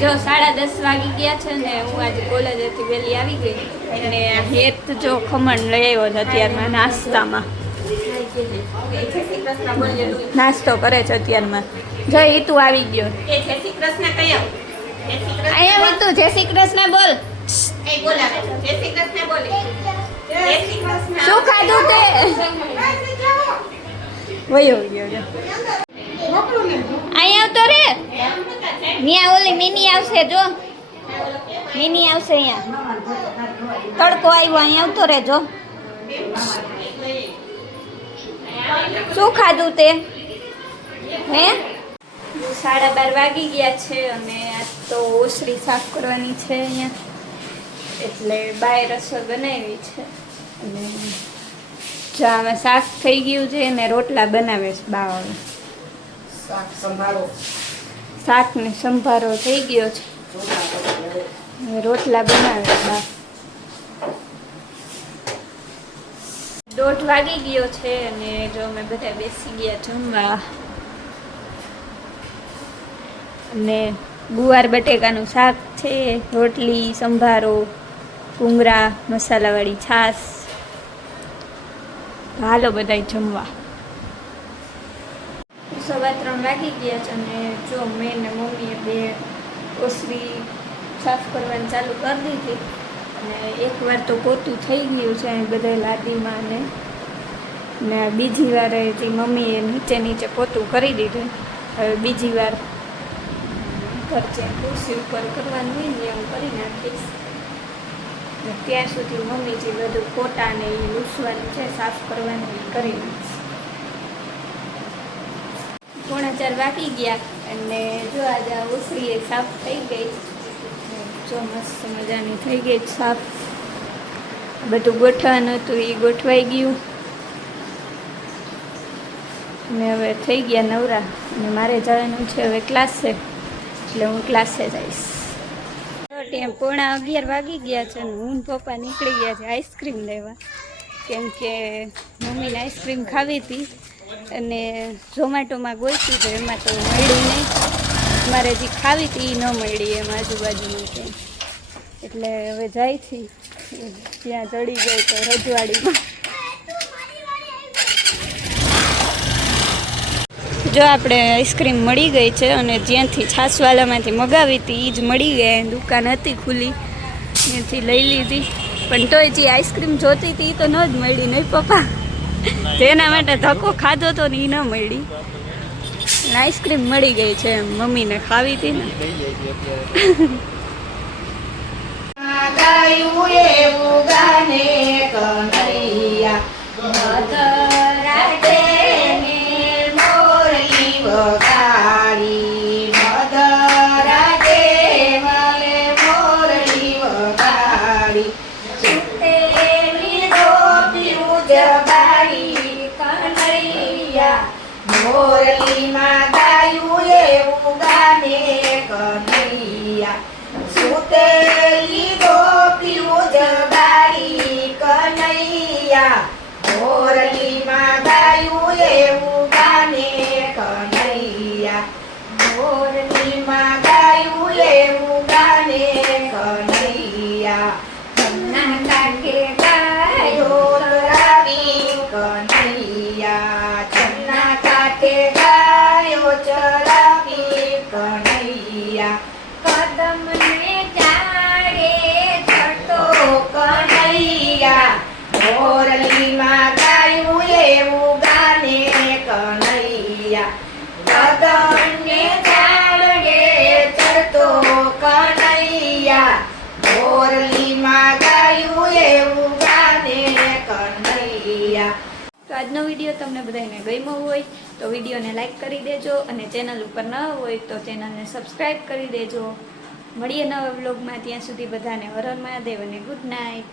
જો સાડા દસ વાગી ગયા છે ને હું આજે કોલેજેથી વહેલી આવી ગઈ અને હેત જો ખમણ લઈ આવ્યો છે અત્યારમાં નાસ્તામાં. નાસ્તો કરે છે અત્યારમાં. જય હિતુ તું આવી ગયો. જય શ્રી કૃષ્ણ. અહીંયા હિતુ જય શ્રી કૃષ્ણ બોલ. જય શ્રી કૃષ્ણ બોલે. શું ખાધું તે? વયો ગયો. અહીંયા આવતો રે? મિયા ઓલી મિની આવશે, જો. મિની આવશે અહીંયા. તડકો આવ્યો, અહીંયા આવતો રે, જો. શું ખાધું તે? હે? સાડા બાર વાગી ગયા છે અને આ તો ઓસરી સાફ કરવાની છે અહીંયા. એટલે બાય રસોઈ બનાવી છે. અને હવે શાક થઈ ગયું છે અને રોટલા બનાવે છે બા હવે શાક સંભારો. શાક ને સંભારો થઈ ગયો છે. રોટલા બનાવે. બા દોઢ વાગી ગયો છે અને જો અમે બધા બેસી ગયા જમવા. અને ગુવાર બટેકાનું શાક છે રોટલી સંભારો ભૂંગળા મસાલાવાળી છાશ. હાલો બધા જમવા. સવા ત્રણ વાગી ગયા છે અને જો મેં ને મમ્મીએ બે ઓસરી સાફ કરવાની ચાલુ કરી દીધી અને એકવાર તો પોતું થઈ ગયું છે બધા લાદીમાં ને. ને બીજી વાર એથી મમ્મીએ નીચે નીચે પોતું કરી દીધું. હવે બીજી વાર છે ખુરશી ઉપર કરવાનું હોય ને હું કરી નાખીશ. ત્યાં સુધી મમ્મી જે બધું ફોટા ને એ લૂસવાનું છે, સાફ કરવાનું કરી નાખીશ. પોણા ચાર વાગી ગયા અને જો આજે આ ઓસરી સાફ થઈ ગઈ. જો મસ્ત મજાની થઈ ગઈ સાફ. બધું ગોઠવાનું હતું એ ગોઠવાઈ ગયું. ને હવે થઈ ગયા નવરા. અને મારે જવાનું છે, હવે ક્લાસે એટલે હું ક્લાસે જઈશ. ટાઈમ પોણા અગિયાર વાગી ગયા છે અને હું પપ્પા નીકળી ગયા છે આઈસ્ક્રીમ લેવા. કેમ કે મમ્મીને આઈસ્ક્રીમ ખાવી હતી. અને ઝોમેટોમાં ગોઈતી તો એમાં તો મળી નહીં. મારે જે ખાવી હતી એ ન મળી એમ આજુબાજુમાં કે. એટલે હવે જાય છે ત્યાં ચડી ગઈ તો રજવાડીમાં. જો આપણે આઈસ્ક્રીમ મળી ગઈ છે અને જ્યાંથી છાસવાલામાંથી મગાવી હતી એ જ મળી ગઈ. દુકાન હતી ખુલ્લી ત્યાંથી લઈ લીધી. પણ તોય જે આઈસ્ક્રીમ જોતી હતી એ તો ન જ મળી, નહીં પપ્પા? જેના માટે ધક્કો ખાધો તો ને એ ન મળી. આઈસ્ક્રીમ મળી ગઈ છે મમ્મીને ખાવી હતી ને. ગાયું મોરલીમાં ગાયું એવું ગાને કનૈયા સુતેલી ગોપીઓ જગાડી કનૈયા. મોરલીમાં ગાયું એવું કનૈયા, કદમને ચારે ચડતો કનૈયા મોરલીમાં ગાયું એવું ગાને કનૈયા. કદમને ચારે ચડતો કનૈયા મોરલીમાં ગાયું એવું આજનો વીડિયો તમને બધાને ગમ્યો હોય તો વિડીયોને લાઈક કરી દેજો અને ચેનલ ઉપર ન હોય તો ચેનલને સબસ્ક્રાઈબ કરી દેજો. મળીએ નવા વ્લોગમાં. ત્યાં સુધી બધાને હરણ મહાદેવ અને ગુડ નાઇટ.